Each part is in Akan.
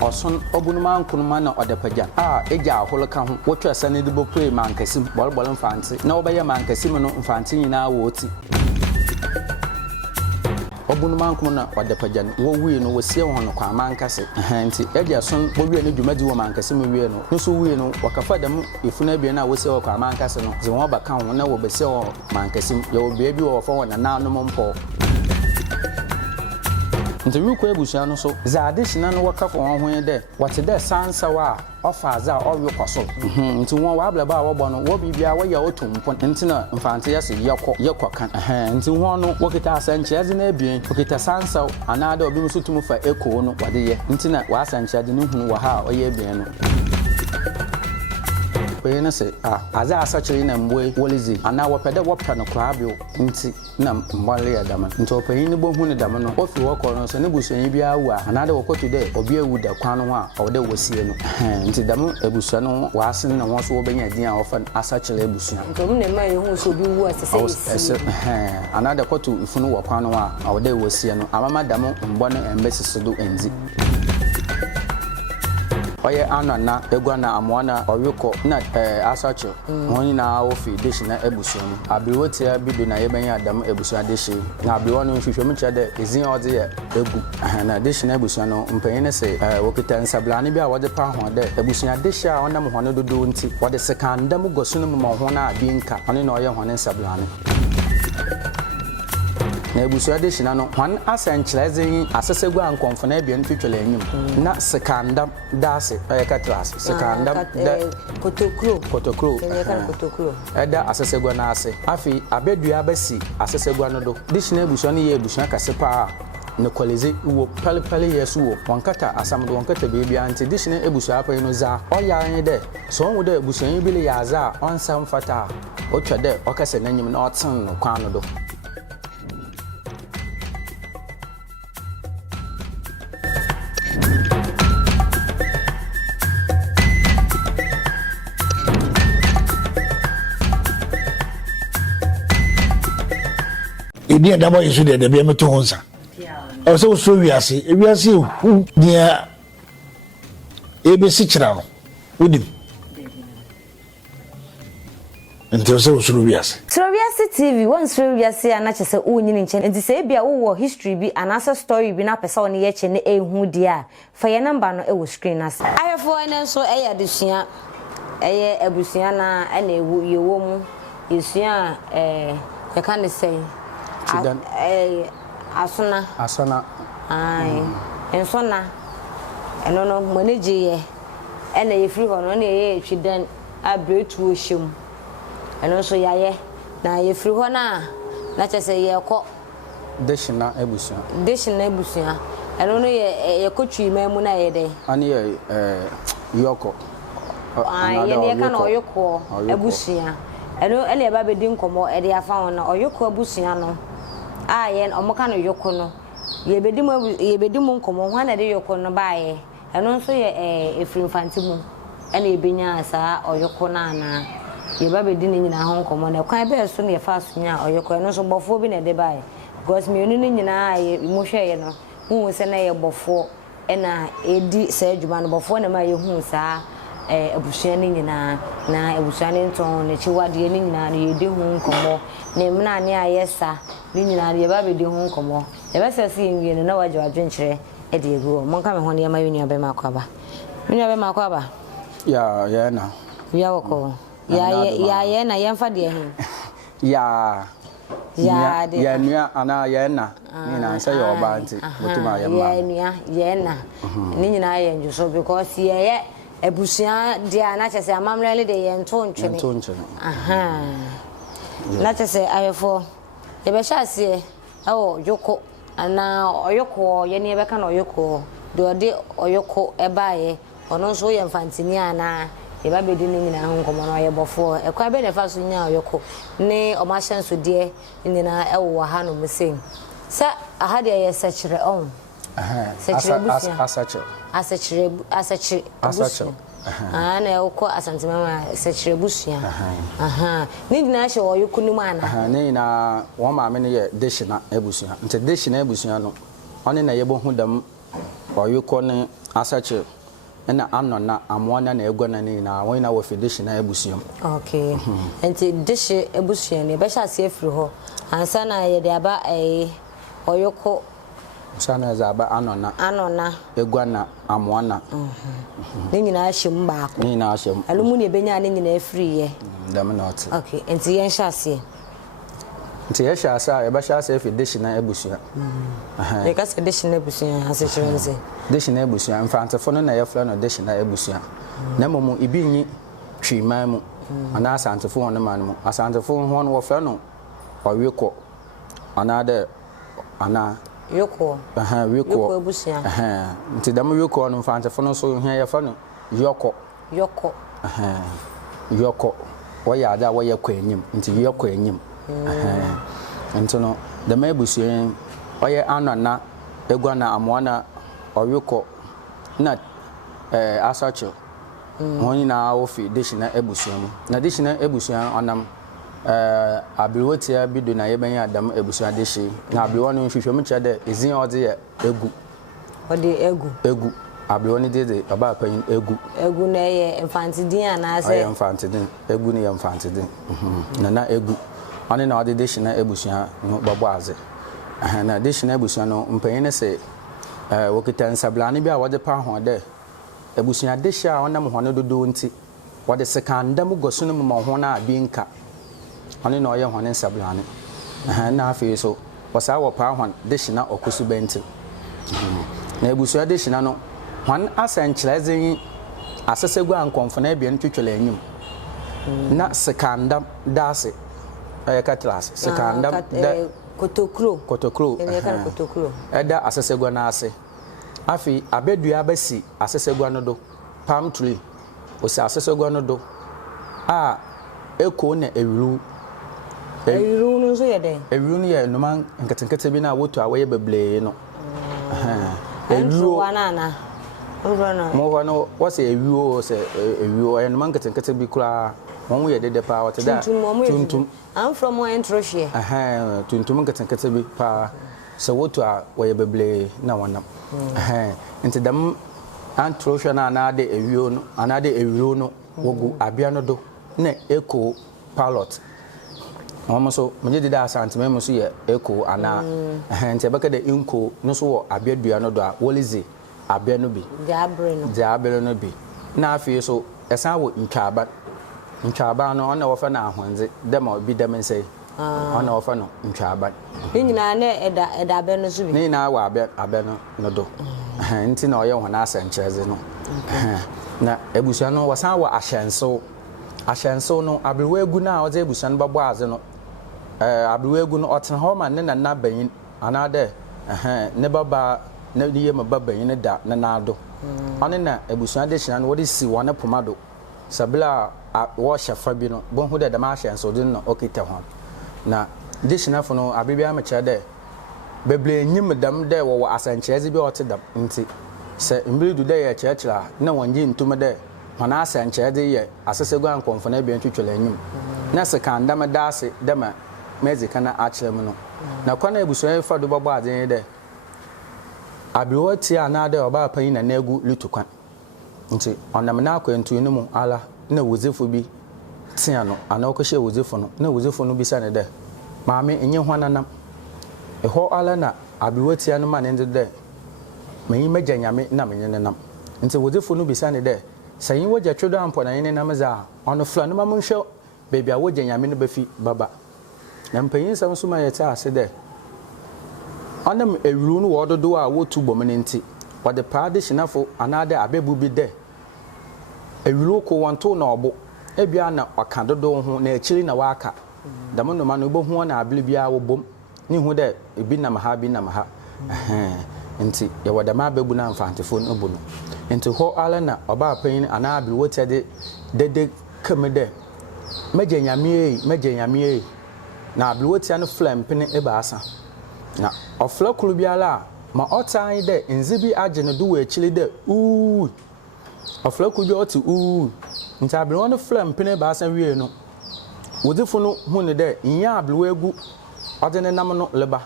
oson obunuma nkunuma na odepaja eja aholoka ho wotwa sane de bopue mankasim bolbol mfanti na obeye mankasim no mfanti nyina woti obunuma nkum na odepaja wo wie no wosie ho no kwa mankase nti eja son bo wie no dwumadi wo mankasim wie no so wie no wakafa dam ifuna bia na wosie wo kwa mankase no ze wo baka ho na wo besie wo mankasim ye wo bia bi wo fo na nanom mpo nti Oweko Ebusua no so za Dehyena no wakafo won ho de wate de sansa wa ofa za owe kwaso nti won wa ablaba a wobo no wo bibia wo ya otumpo nti na mfante yase yekọ kan nti won no wokita asanchiade na ebien wokita sansa anada obi musutum fa eko no wade ye nti na wa asanchiade no hunu wa ha oye ebien no na se aza asachiri na mbwe wolizi ana wopede wopta no kwabio nti na mbale ya dama nti opanyin bo hu ne dama no ofi wokọ no so ne busuan bia wu ana de wokotu de obi ewu da kwan no a ode wosie no nti dam Ebusua no wasen na won so wobenya din a wofa asachiri Ebusua nti omu ne ma ye hu so bi wu asese ana de kotu ifunu wo kwan no a ode wosie no amama dam mbo no embesi do enzi oye anana egwana amwana Oweko na asacho woni na ofi Dehyena Ebusua no abiwotia bidu na yebenya adam Ebusua deshi na abiwo no hwehwem kya de ezin ode ye egu na Dehyena Ebusua no mpanyin ne se wokita nsablane bi a wode pa ho de Ebusua deshi a onam ho ne dodo nti wode sekandam gosu no mo ho na abinka one na oye ho ne nsablane na Ebusua Dehyena no hwan asankyereze asesegu ankonfo na ebien twetwele enyim na sekandam dase ka class sekandam kotokro eda asesegu na ase afi abedua basi asesegu no do Dehyena Ebusua no ye Ebusua kase pa ne koleze wo pale yesu wo wankata asamdo wankata beebia anti Dehyena Ebusua pa no za oya anye de so won de Ebusua yi bile ya za onsam fata otwa de okase nanyim na oten no kwan no do Ebi adabo yesu de be meto honsa o se SuroWiase ewiase hu dia ebesi kira no udim nti so SuroWiase TV won SuroWiase anachese unyini nche nti se bia wo history bi anasa story bi na pesa woni ye che ne ehu dia fa ye number no e wo screen as ayefo ene so eya Dehyena eye Ebusua na ena ewu yewo mu Yesua ye kan say asona ai ensona eno no manage ye ena ye free ho no na ye twidan abretu ohyem eno so yaye na ye free ho na chese ye ko Dehyena Ebusua eno no ye kotwi mamu na ye de ani ye yoko ai ye ne kan Oweko Ebusua eno ele ba bedi nkomo e de afa ho na Oweko Ebusua no aye omoka no yoko no ye bedi mu nkomo ho na de yoko no baaye eno nso ye efrimfanti mu ena ebenya asa Oweko na ye ba bedi ni nyina ho nkomo na kwan be so na ye fa so nya Oweko eno so bofo bi na de baaye because me onu ni nyina aye mo hwe ye no hu se na ye bofo ena edi sa adwuma no bofo na ma ye hu sa Ebusua ni nyina na Ebusua ni nton na chiwade ni nyina ye de hu nkomo na mna ne ayesa ni nyina ye ba be de hu nkomo e be sese yin na waje wadwenkyere e de egu mo nka me ho ne ma yenu abe makwaba menu abe makwaba ya na ya woko ya na ye mfa de hin ya nua ana ya na ni na nsa ya oba nti mutuma ya ma ya nua ya na ni nyina ye njuso because ye Ebusua dia na chese amamrele de ye ntontwene na chese ayefo ye be hyase yoko ana Oweko ye ne be ka na Oweko de ode Oweko ebaye ono so ye mfantini ana ye ba bedi ni nyina honkomo na ye bofo ekwa be ne fa so nya Oweko ne omahyenso de nyina ewo ha no mesen sa aha de ye sechire on asachire Ebusua ana uko asantimama sechire Ebusua ni dina hye Oweko ni mu ana ni na wo maame ne ye Dehyena Ebusua nti Dehyena Ebusua no one na ye bo hu dam Oweko ne asache na anona amwana na egwana ni na won na wo Dehyena Ebusua. Okay. Enti Dehyena Ebusua ne be sha se afiri ho. Ansa na ye de aba Oweko sana za aba anona egwana amwana. Ne nyina hyem baako. Ne nyina hyem. Alumu ne benya ne nyina afiri ye. Dam na ot. Okay. Enti yen sha se. Nti ye sha asa ye ba sha asa fi Dehyena Ebusua. Ye ka se Dehyena Ebusua ase chiro se. Dehyena Ebusua mfantefo no na ye fra no Dehyena Ebusua. Na momu ibi nyi twiman mu. Ana asantefo won man mu. Asantefo ho no wo fra no Oweko. Ana de ana Oweko. Oweko Ebusua. Nti dam Oweko no mfantefo no so hia ye fra no Yoko. Yoko. Wo ya da wo ye kwanyim. Nti Yoko anyim. Nti no dam Ebusua oye anana egwana amwana Oweko na asache woni na ofi Dehyena Ebusua mu na Dehyena Ebusua onam abriwotia bido na yebenya adam Ebusua deshi na abriwo no hwehwem che de ezin ode ye egu abriwo ni de baba pan egu na ye infantidin anase infantidin egu ni infantidin na egu oni na ode Dehyena Ebusua no babo aze na Dehyena Ebusua no mpanyin ne se wokita nsablane bi a wode pa ho de Ebusua Dehyena a onam ho no dodo nti wode sekandam goso no mu ho na abi nka oni na oye ho ne nsablane na afi so wasa wo pa ho Dehyena okosu benti na Ebusua Dehyena no hwan asankyereze asesegu ankonfo na ebien twetwele anyim na sekandam dase katlas sekandam da kotokro eda asesegwa na ase afi abedua basi asesegwa no do palm tree osi asesegwa no do eko na ewiru no so ye den ewiru no ye noma nketenkete bi na wotu awaye beble no ewiru anana mo no wose ewiru se ewiru ye noma nketenkete bi kura won ye de pa wote da tuntum I'm from one introshie tuntum nketenkete bi pa se wotu a waye beble na wonam nti dam antrohwe na anade ewiru no anade ewiru no wogu abia no do na eko pilot omo so menye dida asanteme mo so ye eko ana nti beka de inko no so wo abia dua no do a wolize abia no bi diabre no bi na afi so esan wo ntwaba no ona wo fa na ahonze dem obi dem nse ona wo fa no ntwaba ni nyina na eda abia no so bi ni na wa abia no do nti na oye ho na asankyereze no na Ebusua no wasan wa ahyenso no abriwa egu na oze Ebusua no babo aze no abriwa egu no otena ho ma ne na banyin anade ne baba na diye maba banyin da na nado one na Ebusua Dehyena no wodi si wona pomado sabla wo hyefa bi no bo hu de ma ahyenso din no okita ho na Dehyena fo no abibia ma kire de beble nyim dam de wo asankyereze bi ote dam nti se mbiridu de ye kyerkyera na wonji ntum de hona asankyereze ye asesegu ankonfo na bian twetwele anyim na se kan dam daase dama mezika na akyerem no na kwana Ebusua fa do babo aden de abiwoti ana de oba panyi na nagu lutukwan nti onam na akwantu ni mu ala na wozefo bi tia no ana okohye wozefo no na wozefo no bi sane de maame enye hwananam eho ala na abiwoti anu ma ne de manyi magya nyame na menye nenam nti wozefo no bi sane de sayin wogya twedo ampo na yene nam za ono fla no mamunhwe bebi a wogya nyame no bafi baba na mpanyin sam so ma yete ase de onam ewiru no wododo a wotu bom ne nti wode pa Dehyena fo anade abebu bi de ewiru ko wonto na obo ebia na waka dodo ho na akiri na waka damo no ma no bo ho na abele bia wo bom ni hu de ebi na maha bi na maha nti ye wode ma abebu na mfantefo no bu no nti ho ala na oba panyin ana abele wote de kemede magya nyame na abele wote no flampene ebaasa na ofla kulu biala ma otan de nzibi age no do we akili de ofla kulu bi oti nti abele won flampene ebaasa wie no wodifo no hu ne de nya abele egu ode ne nam no leba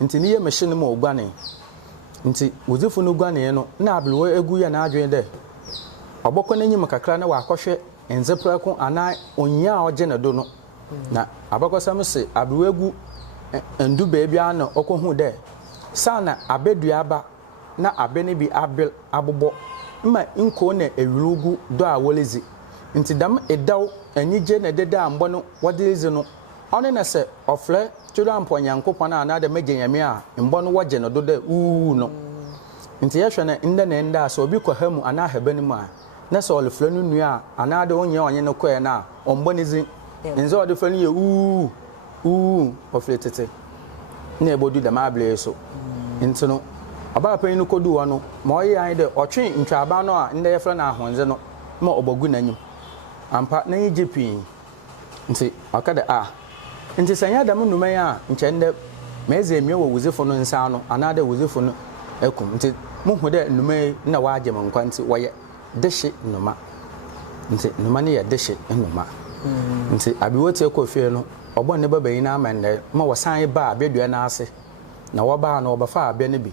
nti ne ye machine ma ogwane nti wuzifo no guane no na ablewo egu ya na adwen de obokọ n'enyim kakra na wakọhwe enzeprako ana onya a oje ne do no na abakọsam se ablewo egu ndu beebi ano okohu de sana abedua aba na abene bi abel abobọ ma nko na ewirugu do a wolezi nti dam edaw anyije na deda ambo no wodezi no one na se ofle tudo ampo nyankopon na na de megyenyame a mbo no woje no do de no nti yehwe na nda na nda so obi kwahamu ana habani mu a na so olefle no nua ana de onye onye no koe na ombo nizi nzo ode fle no ye ofle tete na ebodu da mable so nti no aba panyin no kodu wono ma oye an de otwe ntwaba no a nda yefle na ahonze no ma obogu nanyim ampa na yije pin nti akada nti sanya da mu numan a nkyende meze emie wo wuzifo no nsa no anade wuzifo no ekum nti muhu de numan na waje mankwa nti woye deshi numa nti numa ne ye deshi numa nti abiwote Kofi no obon ne baba yina amande ma wosan ba abedua na ase na woba na obafa abe ne bi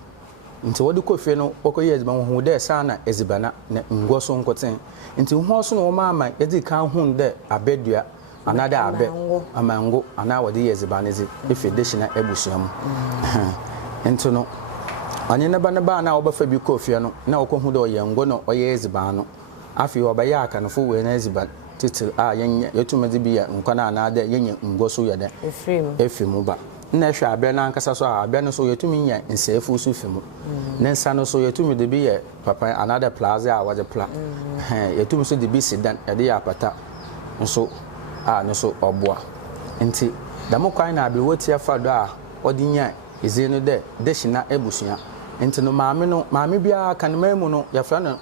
nti wodi Kofi no okoye eziba hu de sana ezibana na ngoso nkoten nti hu so no ma edi kan hu de abedua anada abe amango ana wodi yezibanezi Dehyena Ebusua mu nti no anye ne ba na obafa bi Kofi no na okohu de oyengo no oyeziban no afi obaya akanfo we na eziban titil yenye yetumadi bi ya nkwana anada yenye ngoso yede efimu ba na hwe abe na ankasa so abe no so yetumi nya nsefu so fimu na nsa no so yetumi de bi ye papa anada plaza a waje pla yetumi so de bi sidan ede ya pata nso no so oboa nti damo kwan na abewoti afado a odinya ezenu de Dehyena Ebusua nti no maame bia kanemamu no yafra no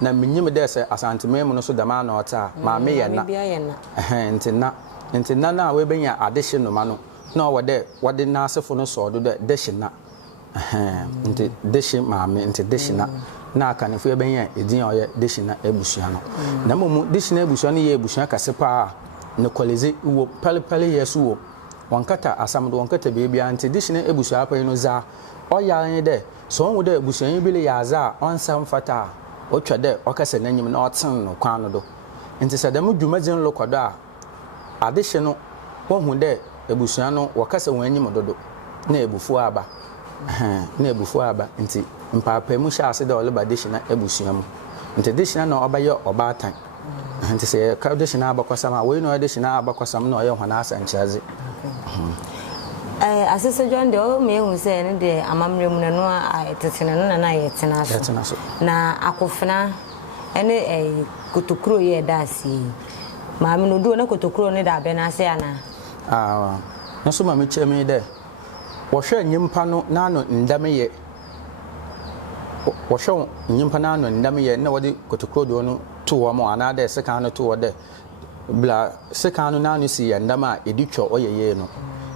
na menyim de se asantememu no so dama na ota maame ye na nti na we benya adehye no ma no na wode na asefo no so do de Dehyena nti deshi maame nti Dehyena na akanefo ye benya edin oye Dehyena Ebusua no na momu Dehyena Ebusua no ye ebusua kasepa ne koleze wo palepale yeso wo wankata asamdo wankata bebia nti Dehyena Ebusua apai no za oya de so onwo de ebusua yi bile ya za onsam fata otwa de okase nanyim na oten no kwan no do nti sadam dwumadzin lokodo a adehye no wohu de ebusua no wakase wanyim dodo na ebufu aba nti mpapa mu sha ase de oleba Dehyena Ebusua mu nti Dehyena na obaye obatan nti se ka Dehyena abakosam a we no Dehyena abakosam na oye hwana asanchaze asese John de o me hu se ne de amamre mu no a tetene no na yetena so na akofena ene kotokuro ye da asi maame no do na kotokuro ne da be na ase ana no so maame chemi de wo hwe nyimpa no na no ndameye wo hwe nyimpa na no ndameye na wodi kotokuro do no to wo mo ana de seka no to wo de bla seka no na no si ya ndama editwo oyeye no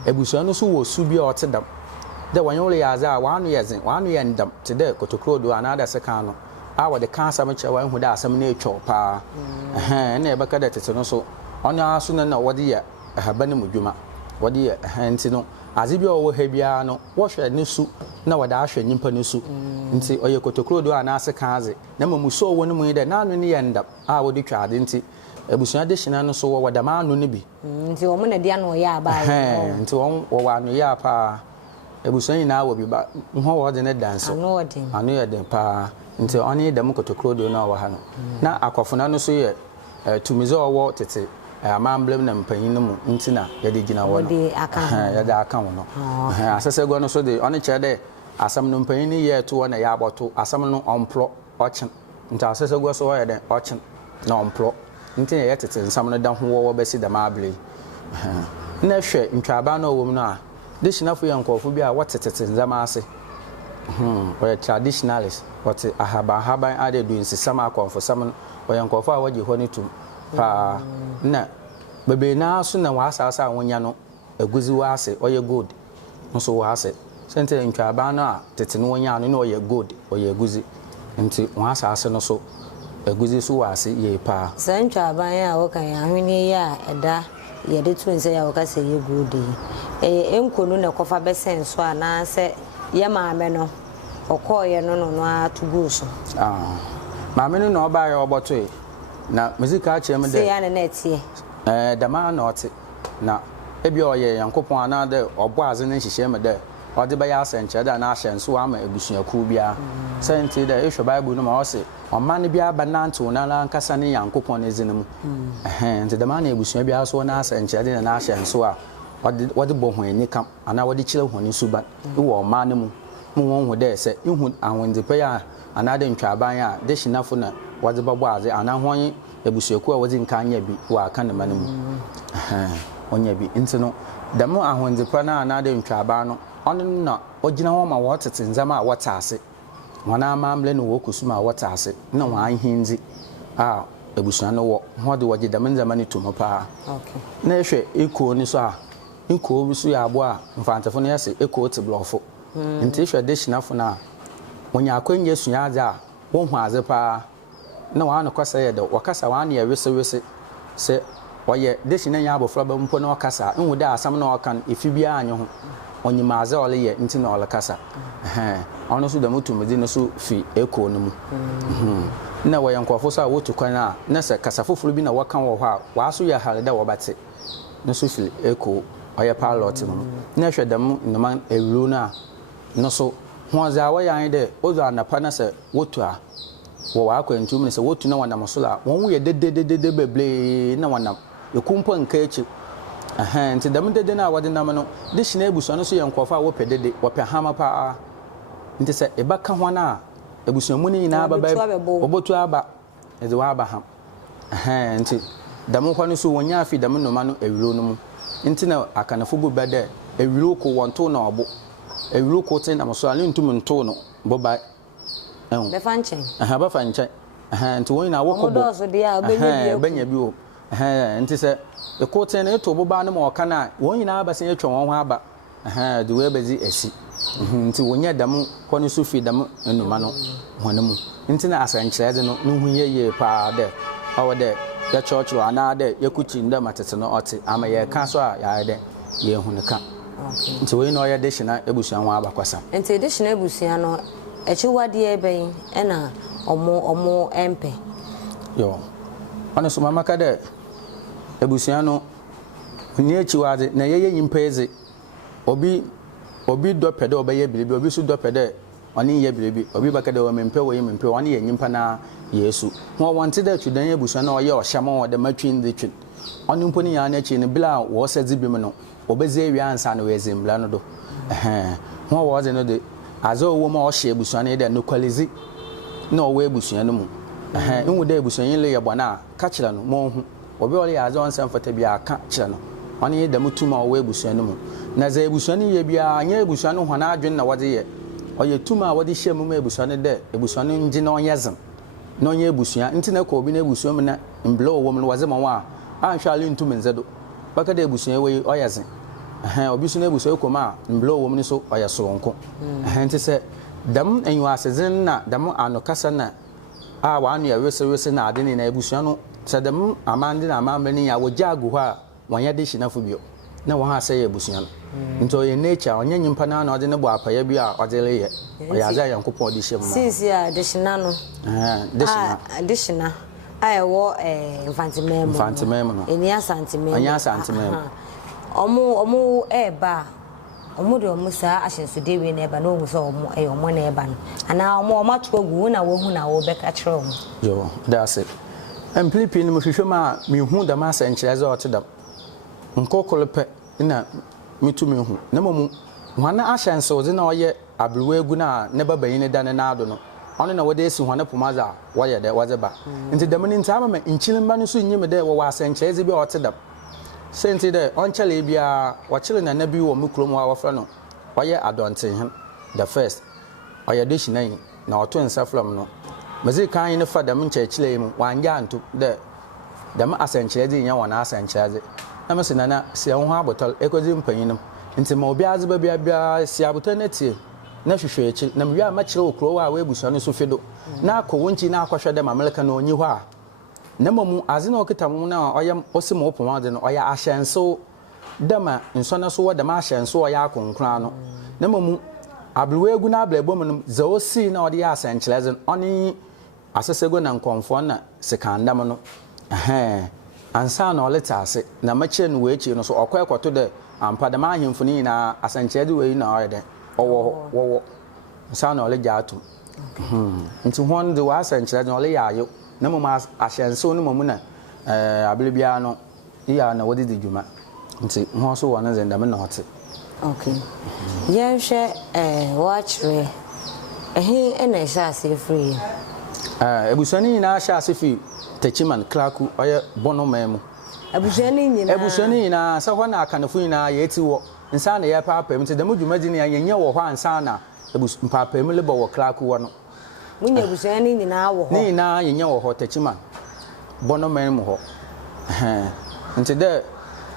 Ebusua no so wo su bia otedam de wanyole ya za wanu ye ndam te de kotokuro do ana da seka no a wo de kan asam che wan hu da asam na etwo pa na e baka da tete no so ona aso na wodi ya habane mudwuma wodi ya nti no aze bia wo ha bia no wo hwe ne su na wo da ahwe nyimpa ne su nti oye kotokuro do ana seka aze na mamuso wo no mu de na anu ne ye ndam a wo de twade nti Ebusua Dehyena no so wo da ma anu ne bi nti wo mo na dia no ya ba nti wo anu ya pa Ebusua nyina wo bi ba ho wo de ne danso anu ye den pa nti oni da mu kotokuro do na wo ha no na akofona no so ye tumizo wo tete amamblem na mpanyin no mu nti na ye de gina wo no ye de aka wo no asese go no so de oni che de asam no mpanyin ni ye to na ya aboto asam no omplo ochen nti asese go so wo ye de ochen na omplo nti ye tete nsam no da ho wo besi da mable na hwe ntwaba na owom no a Dehyena fo yankofo bi a wotetete nzama ase we traditionalist what ahaba ade do nsisam akonfo sam yankofo a waje ho ne tum pa na bebe na so na wasasa wonya no aguzi wase oye good nso wase sente ntwaba no a tete no wonya no na oye good oye aguzi nti wasasa no so aguzi so wase ye pa santwa ya wokan ahwene ya eda ye de twinse ya wokase ye good enkono na kofa besenso ana se ye maame no okoye no atugu so maame no na oba ye oboto na music a chem de se ya na etie dama na ote na ebi oye yankopon ana de obo aze ne hihye me de ode ba ya asenche da na ahye nso ama ebusuaku bia senti de ehwe bible no ma o se omane bia ba nanto na la nkasa ne yankopon ezinimu nti dama na ebusua bia so na asenche de na ahye nso a wode bo ho enika ana wode kire ho ne suba wo omane mu won ho de se ihu ahondepe ya ana de ntwaban a de shinafo na wode babo aze ana hon ebusuaku a wode nka anya bi wa aka ne manemu onya bi nti no damo ahondepe na ana de ntwaban no ono na ogina ho ma wotete nzama a wotase wana amamle no wokusuma wotase na wan hinzi a ebusua no wo ho de wogi dam nzama ni tumo pa okay na ehwe eko ni so a eko bisu ya abo a mfantefo no yese eko te blofo nti ehwe de shinafo na wonya akwanye sua aza a wo hu aze pa na wa no kwasa ye de wakasa wa na ye wese se oye de shina nya abofra ba mpo na wakasa nwu de asam na wakan efibia anyo ho onyimaze ole ye nti na ole kasa ono so da mutumedi no so fi eko no mu na wo yankofo so a wotu kwan a na se kasa foforo bi na wakan wo ho a waaso ya haleda wo bate no so fi eko oye pilot no na hwe dam noma ewuro na no so ho za wo yan de ozo anapa na se wotu a wo wa akwantum ne se wotu na wanam so la won wo ye dededede beble na wanam ekumpo nka echi nti dam dede na wode nam no de hina ebusua no so yankofa wo pedede wo pe hama pa nti se ebaka ho na ebusua mu ni nyina baba obotu aba eze wa aba ham nti dam ho no so wonya afi dam no ma no ewuro no mu nti na akanafo bu bede ewuro ko wonto na obo ewuro ko tin na so ale ntum nto no boba be fanchen ba fanchen nti won na wo ko bo benya bi o nti se ekote na eto boba no ma okana won nyina aba sen etwa won ho aba de we bezi esi nti wonya dam kono so fi dam enuma no honemu nti na asankyerede no hu ye pa de awo de ya church ana de yakuchi nda matete no ote ama ye ka so a ya de ye hu ne ka nti we no ye de hina ebusua ho aba kwasa nti de hina ebusua no echiwade eben na omo empe yo ana so mama ka de ebusua no ni echiwade na ye nyimpa eze obi do pede obeye biribi obi su do pede oni ye biribi obi baka de o mempe wo ye mempe oni ye nyimpa na yesu ho wonte da twudan ebusua na oye ohyama wo de matwin de twin oni mponi ya na chi ne bla wo sedzi bim no obeze wi ansa na we zembla no do ho wo ze no de azo wo ma o hye ebusua na de no kwalizi na o we ebusua no mu nwu de ebusua yin le ye bona ka kira no mo hu obi ole azo onsa mfata bia ka kira no oni de mutuma o we ebusua no mu na za ebusua ni ye bia anya ebusua no hona adwen na wode ye oye tuma wode hye mu ma ebusua ne de ebusua no ngi na onyezem na onye ebusua nti na ko obi na ebusua mu na mblo wo mu no waze ma wa anhwale ntum nzedo baka de ebusua we oyezem obi su na ebusua ko ma mblo wo mu ni so oye soronko nti se dam enyu asezin na dam anokasa na a wa anu ya wese na ade ni na ebusua no se dam amande na amambe ni ya wo jagu ho a wanya de shinafo bio na wo ha se ebusua no nto ye nature onye nyimpa na ode ne bo apaya bi a ode le ye oya za yankopon de hyem sisi a de shina no de shina ai wo infantimemo no enia santimemo omo eba omo de omo sa ahyenso de we na eba na omo so omo na eba no ana omo matogu na wo hu na wo beka kire omo yo that's it emplipi ni mo hwehwe ma mi hu da ma sankyereze otedam nkokolope na mitumi hu na momu wana ahyenso de na oye abluwa egu na ne baba yin da ne na ado no ono na wode esi hwana pumaza woye de wazeba nti dam ni ntama ma nchilimba no so nyime de wo wasankyereze bi otedam senti de onchele bia wachile na nabi wo mukrom wa wafra no oye adonten the first oye de shinan na oto nsaflam no mazi kan ne fa dam nchechile mu wanja antu de dam asankyereze nya wona asankyereze na mesina na se ho abotol ekozi mpanyinom nti ma obi azeba bia si abotol na tie na hwehwe echi na mwi amachire okro wa ebusua no so fedo na akowonchi na akwahwe de mameleka na onyi ho a na mamu azina okita mu na oyam osimo opon ade no oya ahyenso dama nsona so wada ma ahyenso oya akonkran no na mamu abluwe egu na abla ebom no ze osi na odi asenkyereze oni asesego na nkonfo na sekandam no ansa na oleta ase na mache no wechi no so okwekoto de ampa de mahemfo ni na asenkyereze we na oyede owo ansa na oleja atu nti hon de wa asenkyereze ole yayo na mo ahyenso no mo na ablebia no iya na wodi de dwuma nti ho so wona ze ndam na ote. Okay. Yehwe watchre ena ese free. Ebusua ni na sha asefi techiman klaku oye bono memu. Ebusua ni na sa ho na akanafo ni na yeti wo nsa na ye papa mti dem dwumadi ni yenye wo ho ansa na papa mu lebo wo klaku wo no. Munya ebusua ni na wo ho. Ni na yenye wo ho techiman bono memu ho. Nti de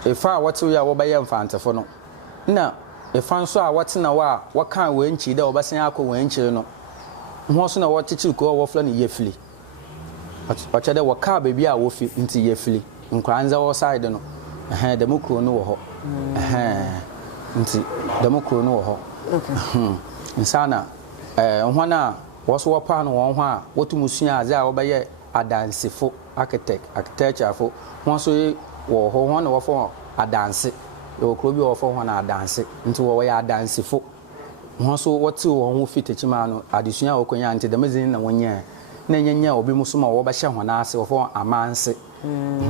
efa watu ya wo baye mfantefo no. Na efan so a watena wa wakan wenchi de obasan akọ wenchi no ho so na wochichi ko wo fla ne yefili wacha de waka bebi a wo fi nti yefili nkranza wo side no demokro no wo ho nti demokro no wo ho nsana ho na wo so wo pa no wo ho a wotumusu aze a wo baye adansefo architecture fo ho so wo ho na wo fo adanse yo krobi wo fo ho na adanse nti wo ya adansefo ho so wote wo ho fitechima no adesua okonya nti demezin na wonye na nyenya obi musoma wo ba hye ho na ase wo fo amanse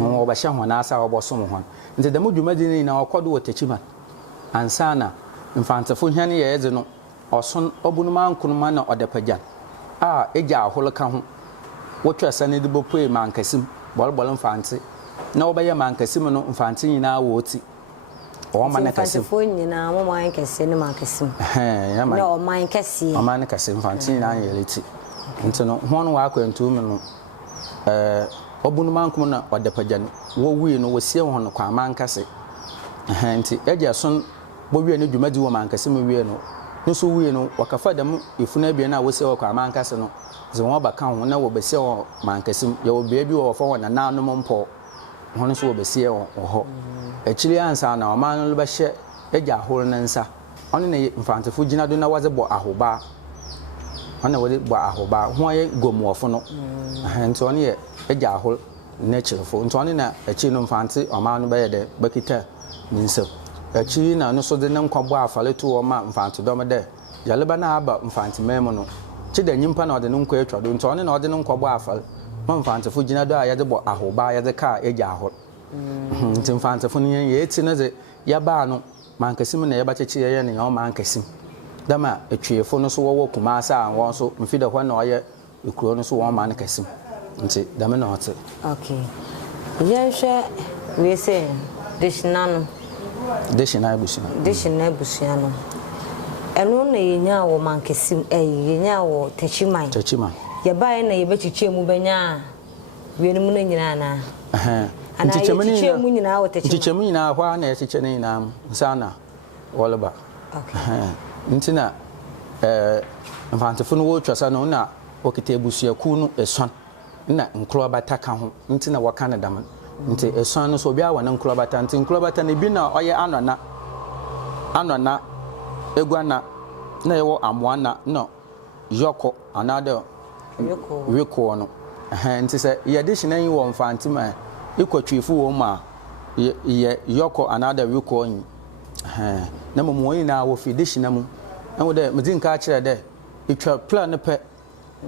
wo ba hye ho na ase wo bo som ho nti demodwumadini na okodo wo techima ansana mfantefo hwane ye eze no oson obunuma nkunuma na odepagan eja aholka ho wotwa sane de bopue mankasim bolbol mfante na wo ba ye mankasim no mfante nyina wo oti o man kasim fo nyina mo man kase ne man kasim ya man no man kase o man kasim mfante nyina yeleti nti no hono wa akwantu mu no obunu mankum na odepagan wo wi no wo sie ho no kwa man kase nti eja son bo wi ne dwumadi wo man kasim wi no nso wi no wakafa dam ifuna bia na wo sie wo kwa man kase no ze wo ba kan ho na wo be sie wo man kasim ya wo bia bi wo fo na nanom mpo hono so wo be sie wo ho echiri ansa na oman no ba hye eja ahoro na nsa ono ne mfantefo gina do na waze bo ahoba ono wode bo ahoba ho ye gomuofo no nti ono ye eja ahoro na chirefo nti ono na echi no mfante oman no ba ye de bakita ninsa echiri na no so de ne nkwabo afale to o ma mfante dom de yaleba na aba mfante memo no chida nyimpa na ode no nkwa etwado nti ono na ode no nkwabo afale mfantefo gina do a ye de bo ahoba ye de ka eja ahoro nti mfantefo ne ye eti na ze ya ba no mankasim na ye ba cheche ye ne yo mankasim dama etwiefo no so wo kuma asa an won so mfide hɔ na oye ekuro no so wo mankasim nti dama na ote. Okay, yehwe we say Dehyena Ebusua no eno na yenya wo mankasim yenya wo techima ye ba ye na ye bechiche mu benya we ne mu na nyina na ntichemu nyina hwa na echiche ne nyina nsana wolba ntina mfantefo no wo twasa no na okite Ebusua ku no eson na nklo bata ka ho ntina waka na dam nti eson no so bia wa na nklo bata nti nklo bata na bi na oye anona eguana na yewo amoana no yoko another Oweko no nti se ye Dehyena yi wo mfantima ikwatwifu wo ma ye yoko another Oweko yin na mo yi na wo fi Dehyena mu na wo de medinka kire de itwa plan pe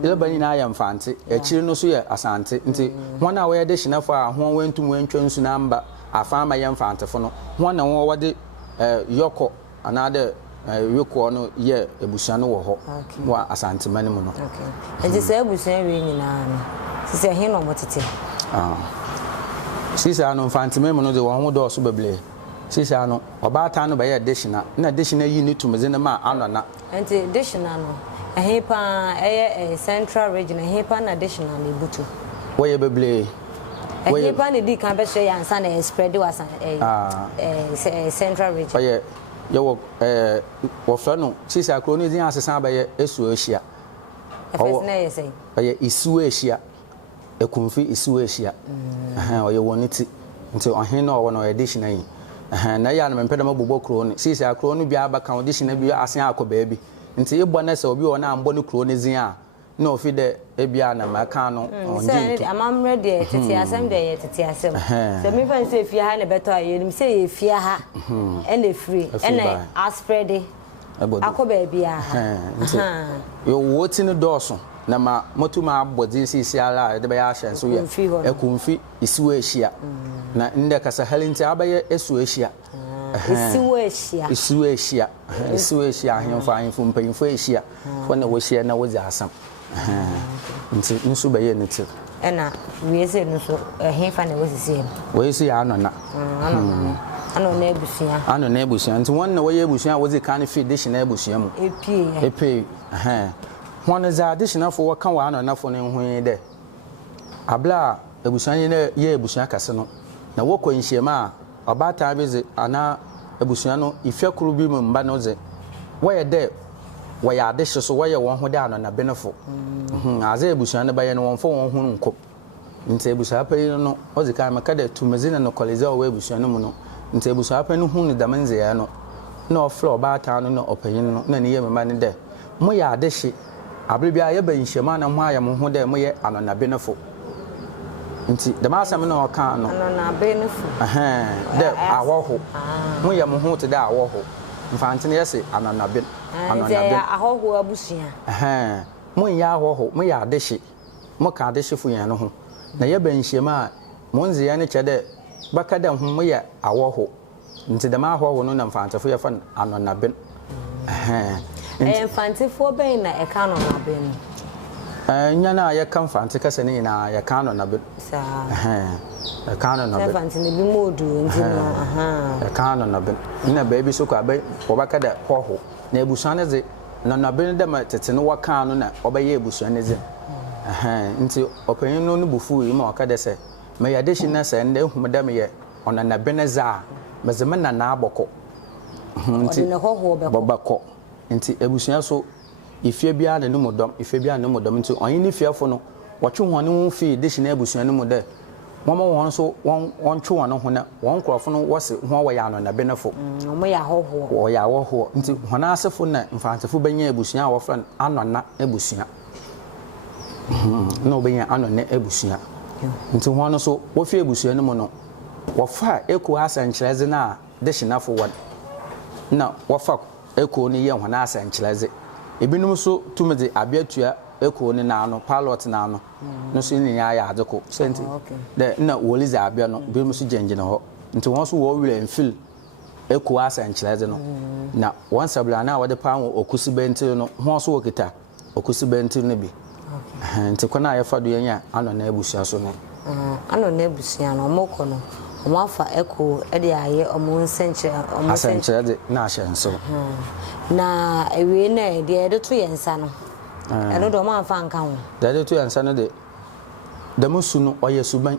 ile bani na ya mfante echiri no so ye asante nti hona wo ye Dehyena fo a ho wentum wentwa nsu na mba afama ye mfante fo no hona wo wode yoko another Oweko no ye Ebusua no wo ho wa asante mani mu no. Okay, nti se Ebusua we nyina no sise he no motete sisa no mfante memu no de wo ho do so beble sisa no obata no ba ye Dehyena na Dehyena yi ni tumeze na ma anona nti Dehyena no ehepa central region ehepa na Dehyena na Ebutu wo ye beble ehepa ne di kan be hwe yansa na spread was central region oye yo wo fra no sisa kro no din asesa ba ye SuroWiase efes na ye say oye SuroWiase ekumfi SuroWiase oye woniti nti ohen na owo na oye Dehyena yi na ya na mempeda mabubo kro no sisa kro no bia aba kan Dehyena bi asen akọ baabi nti ebo na se obi ona ambo ne kro ne zin a na ofi de ebia na maka no onje nti amamre de tete asem de ye tete asem se mi fan se fia ha ne beto aye nim se ye fia ha e na free e na aspread akoba bia nti yo woti ne doso na ma motuma abodi sisi ala de be ya hye so ye ekumfi isiwe ehia na nde kasa halinti abaye esu ehia isiwe ehia ahemfa ahemfu mpanyimfo ehia fo na wo hie na wo zi asam nti nso be ye nti ena wiese no so ahemfa na wo sisi wo isi ya anona ano na ebusua nti won na wo ye ebusua wo zi kan fi dish na ebusua mu epie One za additional for what can one or nothing in there. Abla, Ebusua ye Ebusua Casino. Now, walk in Shema, about time visit, Anna Ebusiano, if you could be Mbanoze. Why there? Why are dishes so why you want down on a benefit? As Ebusiana by anyone for one cook. In Tebusa Pelino, or the kind of cadet to Mazina no Coliseo Ebusiano, in Tebusa Pen whom the Damanziano. No floor about town, no opinion, no near man there. Moya dishi. Abribia ye ben hyema na ho ayam ho de moye anona benefo nti de ma asem na oka no anona benefo de awoho moye mo ho te de awoho mfante ne yese anona ben ahoho abusua moye awoho moye adehye mo ka adehye fu yan no ho na ye ben hyema mo nze ya ne che de baka de ho moye awoho nti de ma awoho no na mfante fu ye fa anona ben Fantifo ben na ekano na ben. Nya na ye kan fanti kase ni na ye kan no na ben. Sa. Kan no ben. Fanti ne bi modu nti no Ye kan no na ben. Ina baby so kwa be obaka da hoho. Na ebusua ne ze na ben de ma tete no wakan no na obaye ebusua ne ze. Nti opanyin no bufu yi ma okada se me ya deshi na se nda ehum da me ye ona na ben za me ze me na aboko. Nti ne hoho be bobako. Nti ebusua so ifie bia na numodom nti onyin ni fiafo no watwe hone wo fi dishi na ebusua no mu de mama won so won twe won ho na won krofo no wose ho wa ya no na benefo mo ya hoho wo ya hoho nti hona asefo na mfantefo benya ebusua wo fran anona ebusua no benya anona ebusua nti hono so wo fi ebusua no mu no wo fa eko asankyereze na dishi na fo won na wo fa eko ni ye hwana asankyereze ebinum so tumede abiatua eko ni na no pilot na no no so ni ya adeko senti de na wolize abia no ebinum so gengene ho nti won so wo wire enfil eko asankyereze no na won sabla na wode pa okusi benti no ho so wokita okusi benti no bi nti kona ya fado yenya ano na ebusua so no ano na ebusua no moko no omafa eko ede aye asenche na ahyenso na ewe na de to yensa no eno do ma fa nka ho de to yensa no de musu no oye suban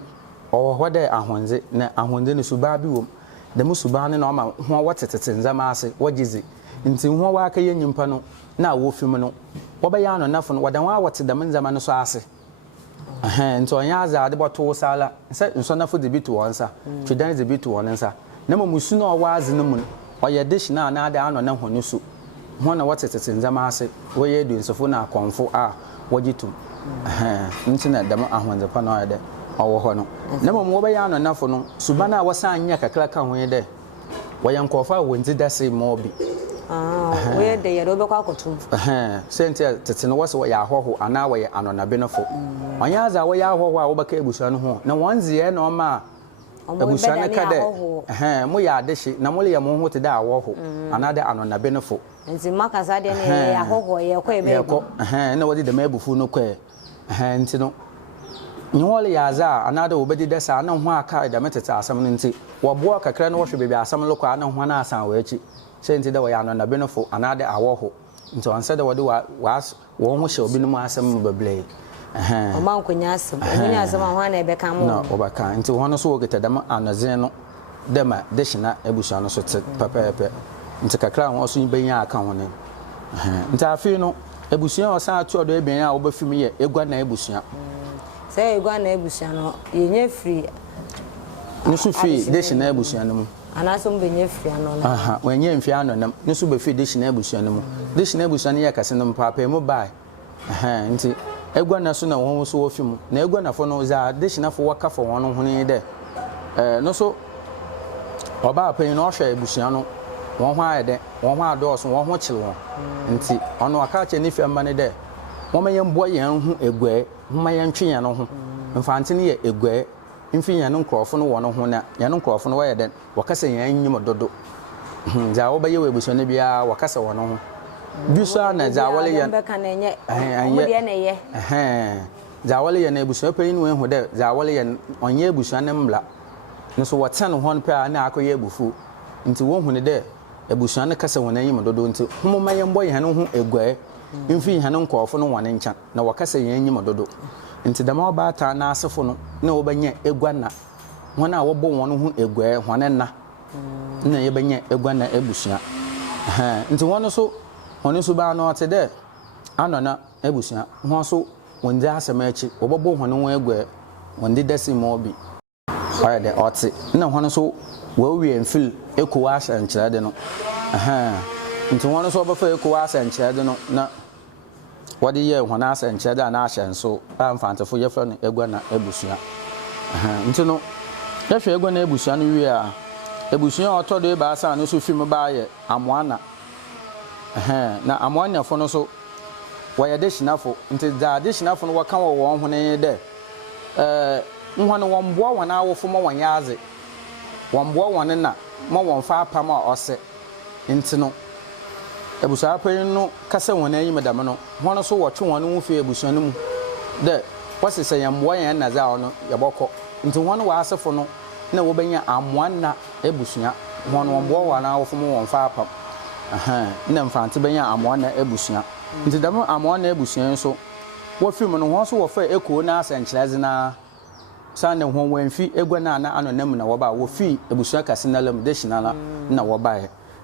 o hode ahonze na ahonze ne suba bi wom de musu ba ne na o ma ho wotetete nzama ase wogizi nti ho wa aka ye nyimpa no na wo fim no wo be ya no nafo no wadan wa wote de nzama no so ase nti onya aza de boto sala nso nafo de bitu wonsa twidan de bitu wonsa na musu no wa aze no mu oye dish na na ada ano na honu so ho na wotetete nzama ase wo ye du nsofo na akonfo a wogitum nti na dam ahonze pa na de owo ho no na wo be ya no nafo no suba na wo san nya kakra ka ho ye de wo ye nkofa wonzi dase mo bi we de ye do be kwa akotum senti tete no wo se wo ya ahoho ana wo ye anona benefo onya za wo ya ahoho a wo baka ebusua no ho na wonzi ye na o ma ebusua ne ka de mo ya adeshi na mo le ye mo ho te da ahoho ana de anona benefo nti makasa de ne ya ahoho ye kwa ebe ko na wo de de mabufu no kwa nti no nyole ya za ana de wo be de sa na ho aka da metete asam no nti wo bo kakra no wo hwe bebe asam lo kwa na ho na asan wo echi senti da wo ya anona benefo ana de ahoho nti on said wo de wo ho hye obi no mu asam beble o man kunya asam ho na ebe kan mo no obaka nti ho no so wo geta dam anazen no dema Dehyena Ebusua no so pepepe nti kakra ho so benya aka ho ne nti afi no ebusua o sa atu odo ebenya a wo ba fimi ye Egwana Ebusua say Egwana Ebusua no yenye free ni so free Dehyena Ebusua no mu anaso mbenye fia no na aha wenye mfia no nam ne so be fi Dehyena Ebusua no mu Dehyena Ebusua ne ye kase no papa mu bai aha nti egwa na so na won so wo fi mu na egwa na fo no za Dehyena fo waka fo won no hune de no so oba pa no hwe Ebusua no won ho ayede won ho adoso won ho kire won nti ono aka che ne fi amma ne de won maye mbo ye hu egwe won maye ntwe no ho mfante ne ye egwe mfi yan nkrofo no won ho na yan nkrofo no waye den wakasa yan nyim dodo za wo baye we Ebusua ne bia wakasa won ho bisa na za wale yan be kan enye omde na ye za wale yan Ebusua pe ni we hu de za wale yan onye Ebusua ne mbla nso watan hon pe na akoye ebufu nti wo hu ne de Ebusua ne kasa won anyim dodo nti homo maye mbo yan ho egwe mfi yan nkrofo no won ncha na wakasa yan anyim dodo nti dama oba ta na asefo no na obanya egwa na wona wo bo won ho egwa hone na na ye banya egwa na Ebusua nti won so ba no te de anona Ebusua ho so wonde asema echi obobo hone ho egwa wonde dasi mo bi oya de oti na hone so wo wie mfil ekowa asankyere de no nti won so obofa ekowa asankyere de no na wadi ye hona asankyere de na ahyenso amfantefo ye fra no egwa na Ebusua nti no ye hwe egwa na Ebusua no wie a Ebusua otodo e ba asa no so fim ba ye amoana na amoana fo no so waye Dehyena fo nti da Dehyena fo no waka won hone de nhwane won boa won awofo ma won yaze won boa won na ma won fa apam a ose nti no Ebusua pe no kasa won ayi medam no hono so wotwe won no fi Ebusua no mu de wasese yamboa yan na za ono yebokọ nti hono wa asefo no na wo benya amoa na Ebusua hono won boa won awofo ma won fa apam na mfante benya amoa na Ebusua nti dam amoa na Ebusua so wo fi mu no ho so wo fa eko na asankyereze na sane ho wanfi egwa na anonam na wo ba wo fi Ebusua kase na lam Dehyena na wo ba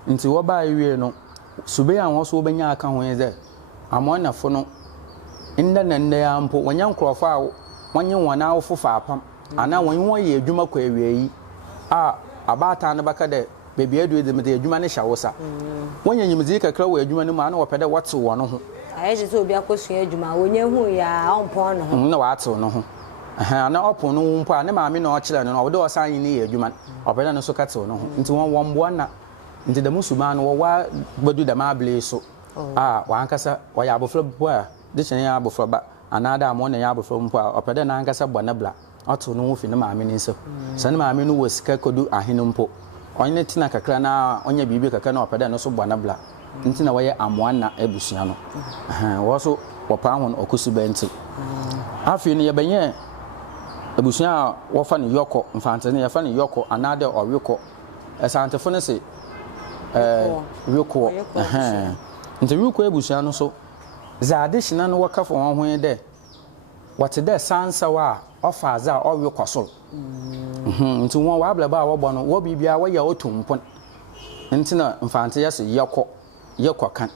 nti wo ba wie no sube ya ho so wo benya aka ho ye amoa na fo no inda na nda ya mpo wanya nkrofo a wanye wona awofo fa apam ana wanye won ye adwuma kwa awie yi a abata na baka de bebi adu de mede adwuma ne hyawosa wanye nyimzi kakra wo adwuma ne ma na wo pede wote wo no ho ayeje so obi akosua adwuma wonye hu ya onpo no ho na wate no ho ana opo no mpo a ne maame na o kire no wo de osan yin ne adwuma opede no so kate no ho nti won mbo na nti da musuma no wo wa badu da mable so wa ankasa wo ya abofra bo a Dehyena ya abofra ba anada amo na ya abofra mpo a opede na ankasa bwana bla oto no fi ne maame ni nso sane maame no wo sika kodu ahene mpo onye tina kakra na onye bibi kakra na opede no so bwana bla nti na waye amoa na Ebusua no wo so wopa hon okusu benti afi ne yebenye Ebusua wo fa ne yoko mfante ne ye fa ne yoko anada Oweko esantefo ne se Oweko nti Oweko Ebusua no so za Dehyena no waka fo won ho de wate de sansa wa ofa za Oweko so nti won wa blaba wo bo no wo bibia wo ya otumpon nti na mfante yase yekọ kan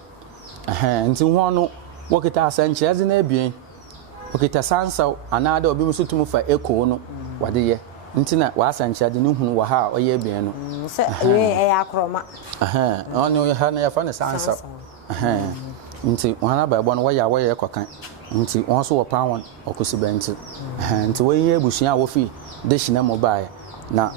nti won no wokita asankyereze na abien wokita sansa anada obi musutum fa eko no wade ye nti na wa asankyereze ne hunu wa ha oye abien no se we ya akroma ono ya ha na ya fa ne sansa nti wana ba ebo no wa ya yekọ kan nti won so wo pa won okusiba nti wo ye Ebusua wo fi Dehyena mo bae na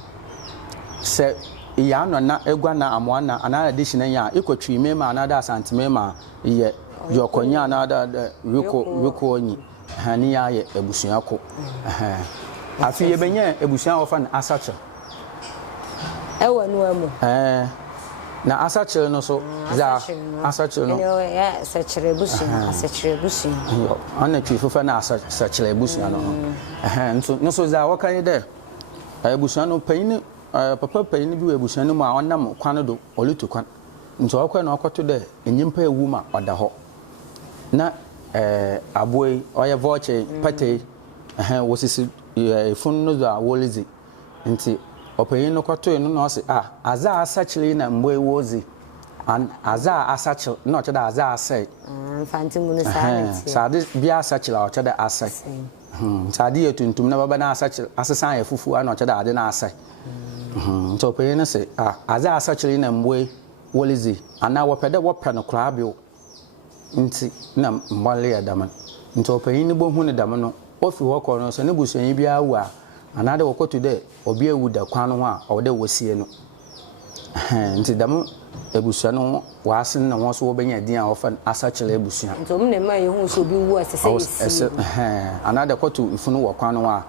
se ya no na egwa na amoa na anada Dehyena ya ikotwi me ma anada asantime ma ye yokonya anada Oweko onyi hani ya ye Ebusua ko afi ye benye Ebusua wo fa na asache ewa no amu na asache no so za asache no ya sachere Ebusua asachere Ebusua yo ana twifufa na asache Ebusua no no so za wo kan de Ebusua no payin papa payin bi Ebusua no ma onam kwan do olutu kwan nso akwa na akoto de enyimpa ewu ma oda ho na aboy oye voche pate wosisi fun no za wolizi nti opayin no kwato no no se aza asachile na mboy wozi an aza asachile no cheda aza asai fanti mu no santi sade bia asachile o cheda asai sade yetuntum na baba na asachile asesan ya fufu ano cheda ade na asai So pay na say as I actually na mwe wolizi ana wopede wopɛ no kra bio nti na mbale ya dama nti opanyin bo hu ne dama no ofi ho kɔ no so ne busuan bia wu a ana de wokoto de obi ewu da kwan no a ɔde wosie no nti dama ebusua no waasen na won so wobenya din a ofa asachele ebusua nti om na ma ye hu so bi wu asese ana de koto ifunu wo kwan no a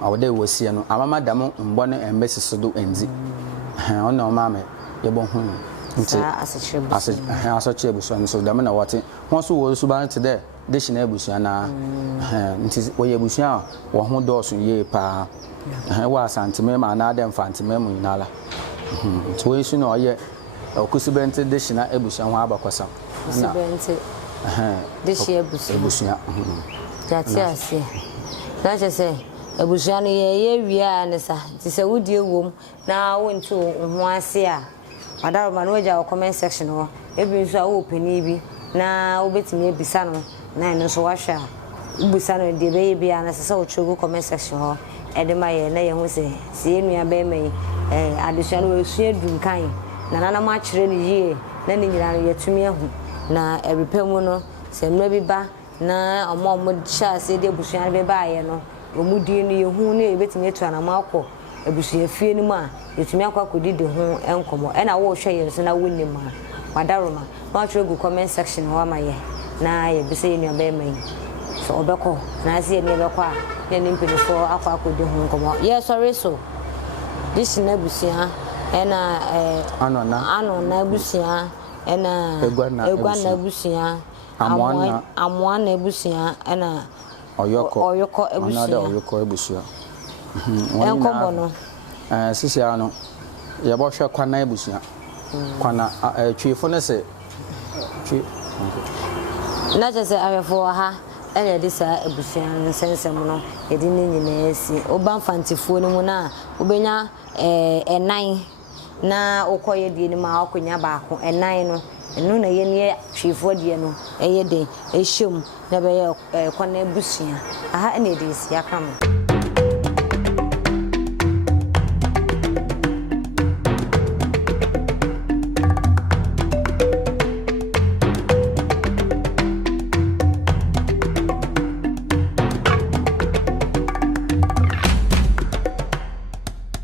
ɔde wosie no amama dama mbɔ ne embesi do enzi ɔna ɔmame yebo hu nti asachele ebusua so dama na wate won so wo so ban te de Dehyena Ebusua na nti wo ye ebusua wo ho dɔɔso ye pa wa santime ma na de mfantime mu nyinala nti wo isu na ɔye okusibente Dehyena Ebusua ho abakwasa na Dehyena Ebusua tati ase na chese ebusua no ye wia ne sa ti se wodie wom na wo nti ho ase a madaro ma no waja comment section ho ebi nso a wo pani bi na wobetimi ebisa no na eno so wahwa ubisa no de be bia na se wo chogo comment section ho e de ma ye na ye ho se enua be mai adesua no esua dunkan na nana ma kire ni yie na ni nyina no yetumi ahu na erepemu no se mra bi ba na omo sha se de ebusua be ba ye no omudie no ye hu na ebetimi etu anama akọ ebusua fie ni mu a yetumi akọ akodi de ho enkomo e na wo hwe ye so na wonni ma madaro ma ma chogo comment section ho ma ye na ye bi se enua be mai so obeko na se enua be kwa ye ni mpinifo akwa akodi ho enkomo ye sorry so Dehyena Ebusua ena anona Ebusua ena egwana Ebusua amwana Ebusua ena Oweko Ebusua another Oweko Ebusua enkomo no sisi ano ye bo hwe kwana Ebusua kwana twefo ne se twi na jese awefo ha ene de sa Ebusua nsensem no ye di ne nyina esi oba mfantifo ni mu na obenya enan na okoye die ni ma akonya baako enan no eno na ye ne twefo die no eye den ehyem na be ye kwana Ebusua aha ene de esi aka mo